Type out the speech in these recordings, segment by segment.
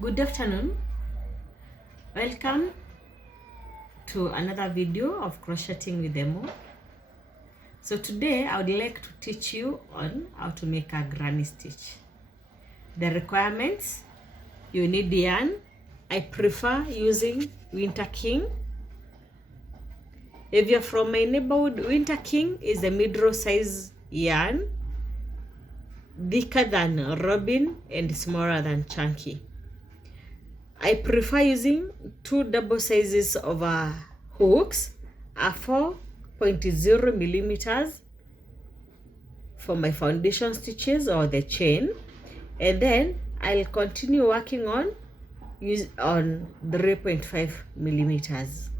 Good afternoon. Welcome to another video of crocheting with Emo. So today I would like to teach you on how to make a granny stitch. The requirements: you need yarn. I prefer using Winter King. If you're from my neighborhood, Winter King is a middle size yarn, thicker than Robin and smaller than Chunky. I prefer using two double sizes of hooks, a 4.0 millimeters for my foundation stitches or the chain, and then I'll continue working on 3.5 millimeters.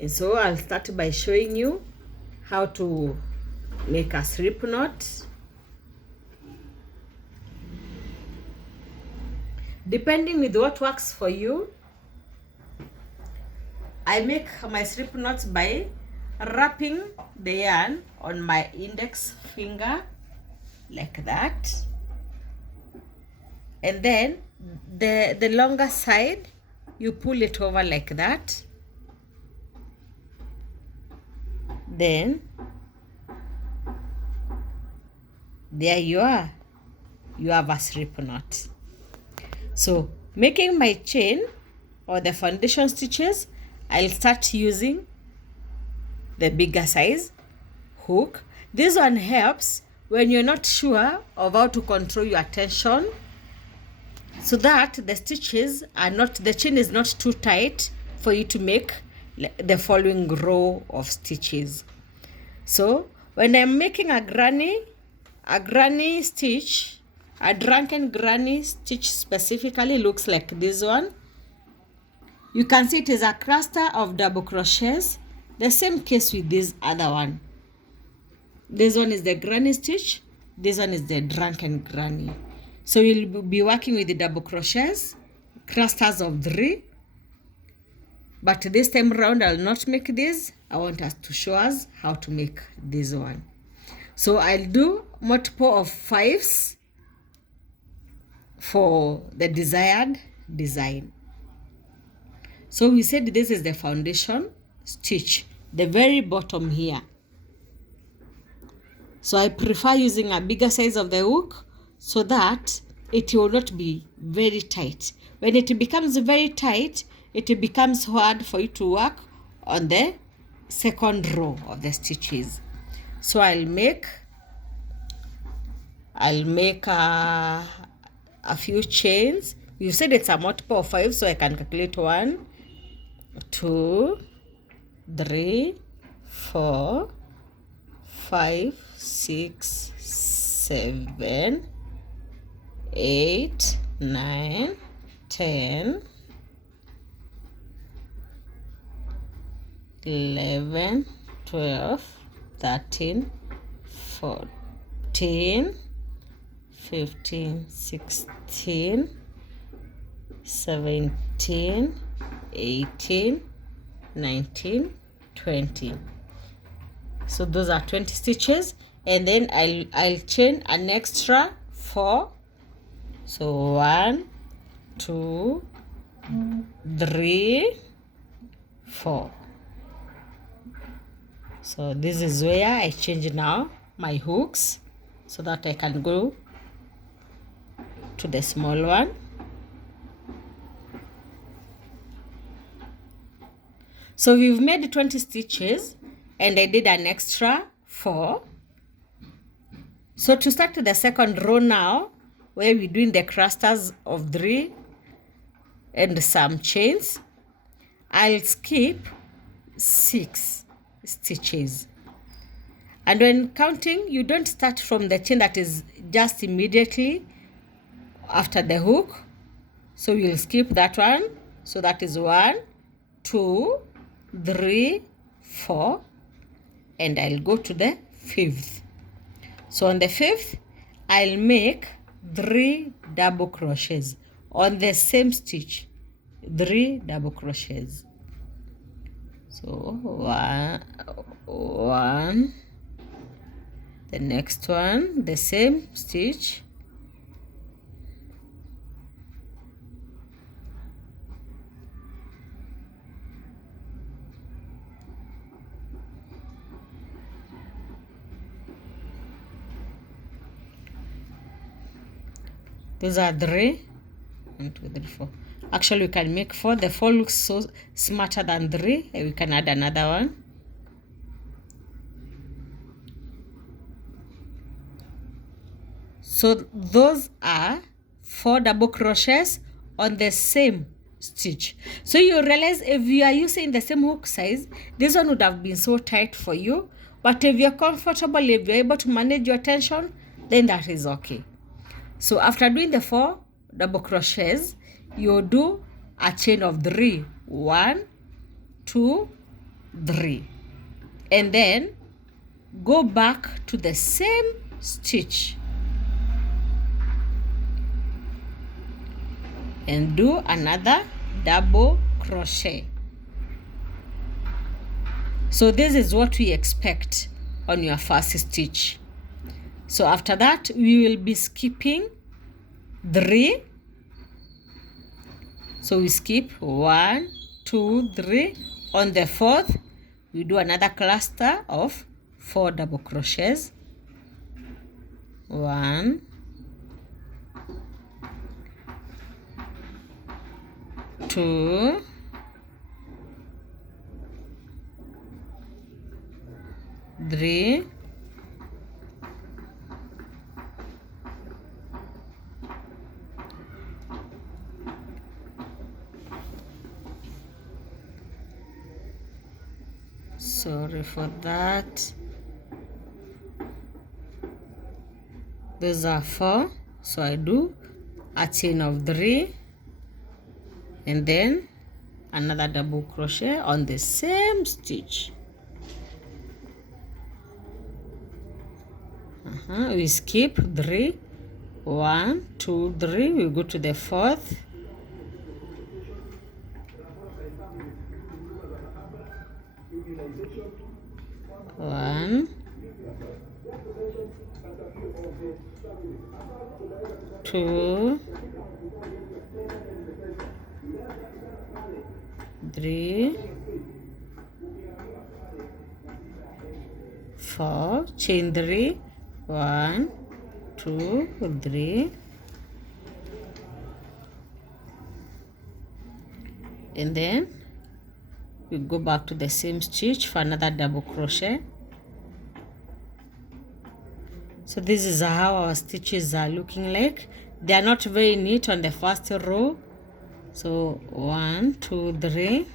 And so I'll start by showing you how to make a slip knot. Depending with what works for you, I make my slip knots by wrapping the yarn on my index finger like that, and then the longer side you pull it over like that. Then there you are, you have a slip knot. So making my chain or the foundation stitches, I'll start using the bigger size hook. This one helps when you're not sure of how to control your tension, so that the stitches are not, the chain is not too tight for you to make the following row of stitches. So when I'm making a granny stitch, a drunken granny stitch specifically looks like this one. You can see it is a cluster of double crochets. The same case with this other one. This one is the granny stitch. This one is the drunken granny. So you'll be working with the double crochets, clusters of 3. But this time around, I'll not make this. I want us to show us how to make this one. So I'll do multiple of 5s for the desired design. So we said this is the foundation stitch, the very bottom here. So I prefer using a bigger size of the hook so that it will not be very tight. When it becomes very tight, it becomes hard for you to work on the second row of the stitches. So I'll make a few chains. You said it's a multiple of 5, so I can calculate 1, 2, 3, 4, 5, 6, 7, 8, 9, 10, 11, 12, 13, 14, 15, 16, 17, 18, 19, 20. So those are 20 stitches, and then I'll chain an extra 4. So 1, 2, 3, 4. So this is where I change now my hooks so that I can go to the small one. So we've made 20 stitches and I did an extra 4. So to start the second row now, where we're doing the clusters of 3 and some chains, I'll skip 6 stitches. And when counting, you don't start from the chain that is just immediately after the hook. So you'll skip that one. So that is 1, 2, 3, 4, and I'll go to the 5th. So on the 5th, I'll make 3 double crochets on the same stitch. 3 double crochets. So 1, the next one, the same stitch, Those are 3. 1, 2, 3, 4. Actually, we can make 4. The 4 looks so smarter than 3, and we can add another one. So those are 4 double crochets on the same stitch. So you realize if you are using the same hook size, this one would have been so tight for you. But if you're comfortable, if you're able to manage your tension, then that is okay. So after doing the 4 double crochets, you do a chain of 3. 1, 2, 3. And then go back to the same stitch and do another double crochet. So this is what we expect on your first stitch. So after that, we will be skipping 3. So we skip 1, 2, 3. On the 4th, we do another cluster of 4 double crochets. 1, 2, 3, 'Sorry for that. Those are 4. So I do a chain of 3 and then another double crochet on the same stitch. We skip 3. 1, 2, 3. We go to the 4th. One, 2, 3, 4. Chain 3. 1, 2, 3. And then we go back to the same stitch for another double crochet. So this is how our stitches are looking like. They are not very neat on the first row. So 1, 2, 3.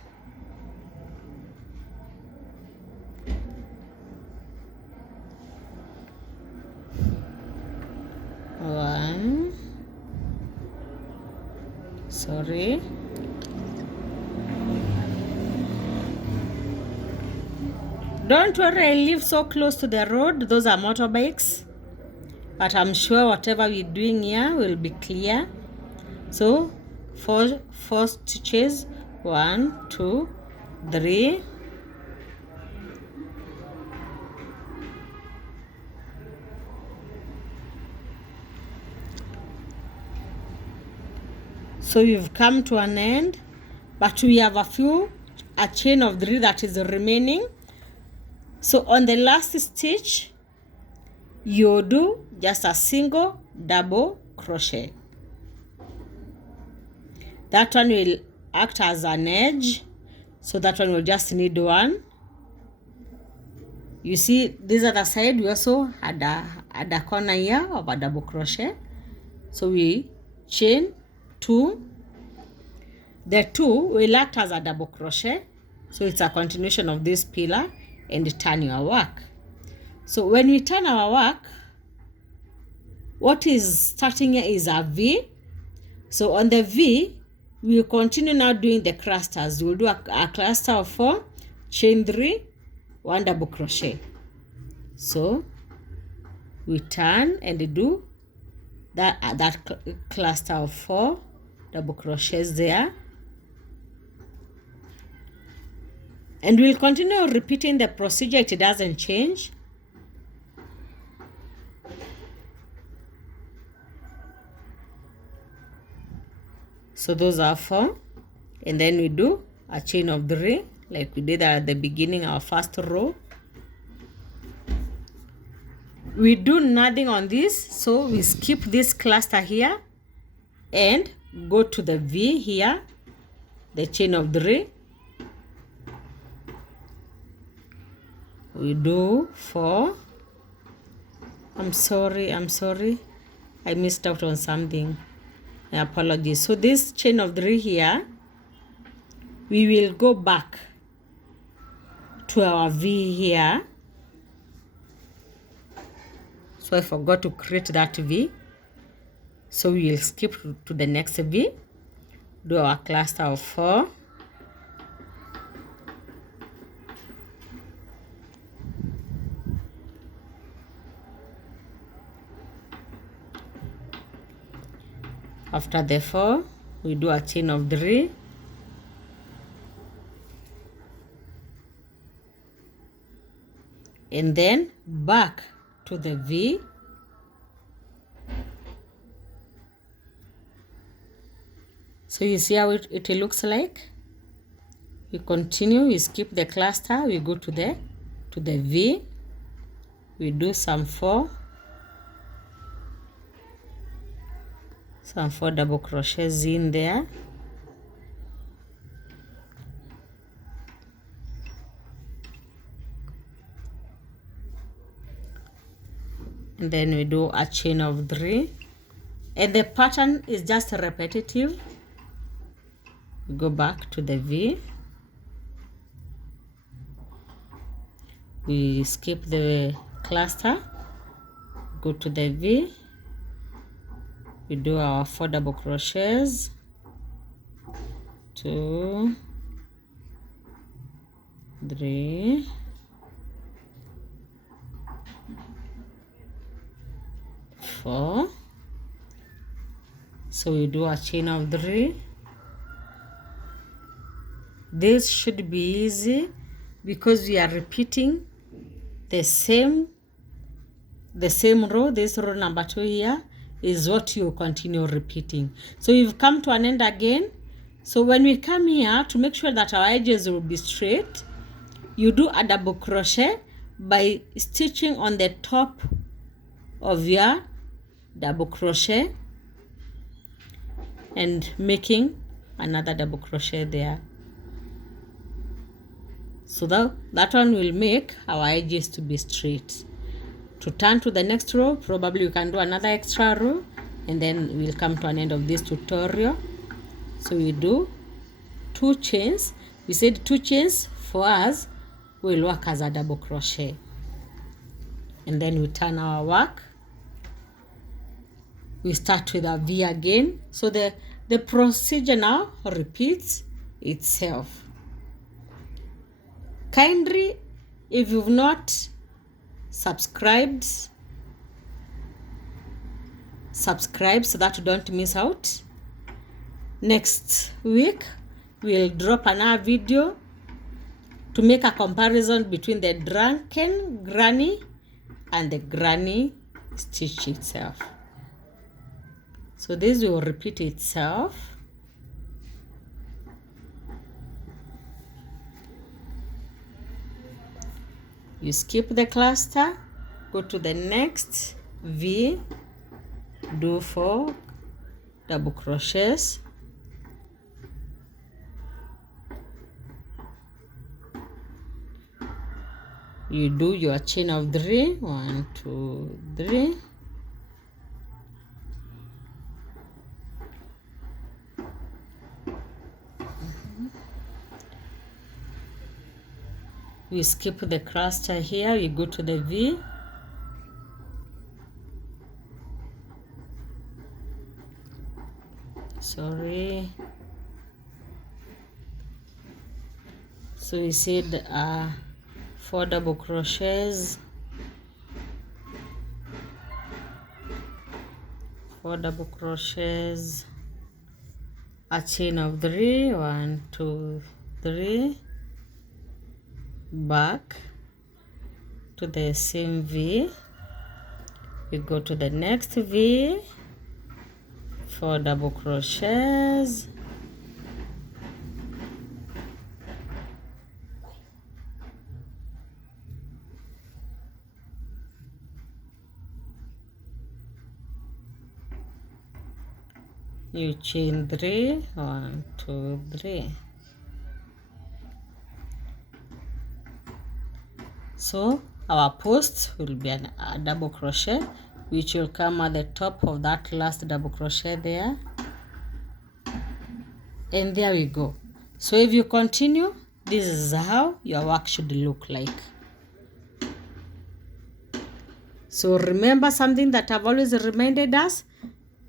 One. Sorry. Don't worry, I live so close to the road. Those are motorbikes. But I'm sure whatever we're doing here will be clear. So 4 stitches. 1, 2, 3. So we've come to an end, but we have a chain of 3 that is remaining. So on the last stitch, you do just a single double crochet. That one will act as an edge, so that one will just need 1. You see this other side, we also had a corner here of a double crochet. So we chain 2. The 2 will act as a double crochet, so it's a continuation of this pillar, and turn your work. So when we turn our work, what is starting here is a V. So on the V, we will continue now doing the clusters. We'll do a cluster of 4, chain 3, 1 double crochet. So we turn and do that cluster of 4 double crochets there. And we'll continue repeating the procedure. It doesn't change. So those are 4. And then we do a chain of 3 like we did at the beginning, our first row. We do nothing on this, so we skip this cluster here and go to the V here, the chain of 3. We do 4. I'm sorry, I missed out on something. My apologies. So this chain of 3 here, we will go back to our V here. So I forgot to create that V. So we will skip to the next V, do our cluster of 4. After the 4, we do a chain of 3. And then back to the V. So you see how it looks like. We continue, we skip the cluster, we go to the V. We do some 4 double crochets in there. And then we do a chain of 3. And the pattern is just repetitive. We go back to the V. We skip the cluster, go to the V. We do our 4 double crochets, 2, 3, 4. So we do a chain of 3. This should be easy because we are repeating the same row. This row number 2 here is what you continue repeating. So we've come to an end again. So when we come here, to make sure that our edges will be straight, you do a double crochet by stitching on the top of your double crochet and making another double crochet there. So that one will make our edges to be straight. To turn to the next row, probably you can do another extra row, and then we'll come to an end of this tutorial. So we do 2 chains. We said 2 chains for us will work as a double crochet. And then we turn our work. We start with a V again. So the procedure now repeats itself. Kindly, if you've not subscribe so that you don't miss out. Next week we'll drop another video to make a comparison between the drunken granny and the granny stitch itself. So this will repeat itself. You skip the cluster, go to the next V, do 4 double crochets, you do your chain of 3, 1, 2, 3, we skip the cluster here, you go to the V, sorry, so we said 4 double crochets, 4 double crochets, a chain of 3, 1, 2, 3, back to the same V, we go to the next V, 4 double crochets, you chain 3, 1, 2, 3. So our post will be a double crochet, which will come at the top of that last double crochet there, and there we go. So if you continue, this is how your work should look like. So remember something that I've always reminded us,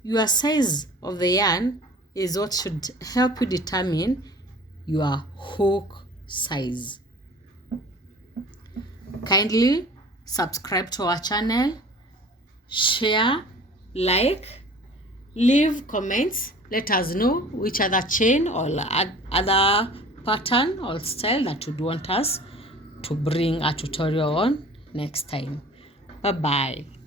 your size of the yarn is what should help you determine your hook size. Kindly subscribe to our channel, share, like, leave comments, let us know which other chain or other pattern or style that you'd want us to bring a tutorial on next time. Bye bye.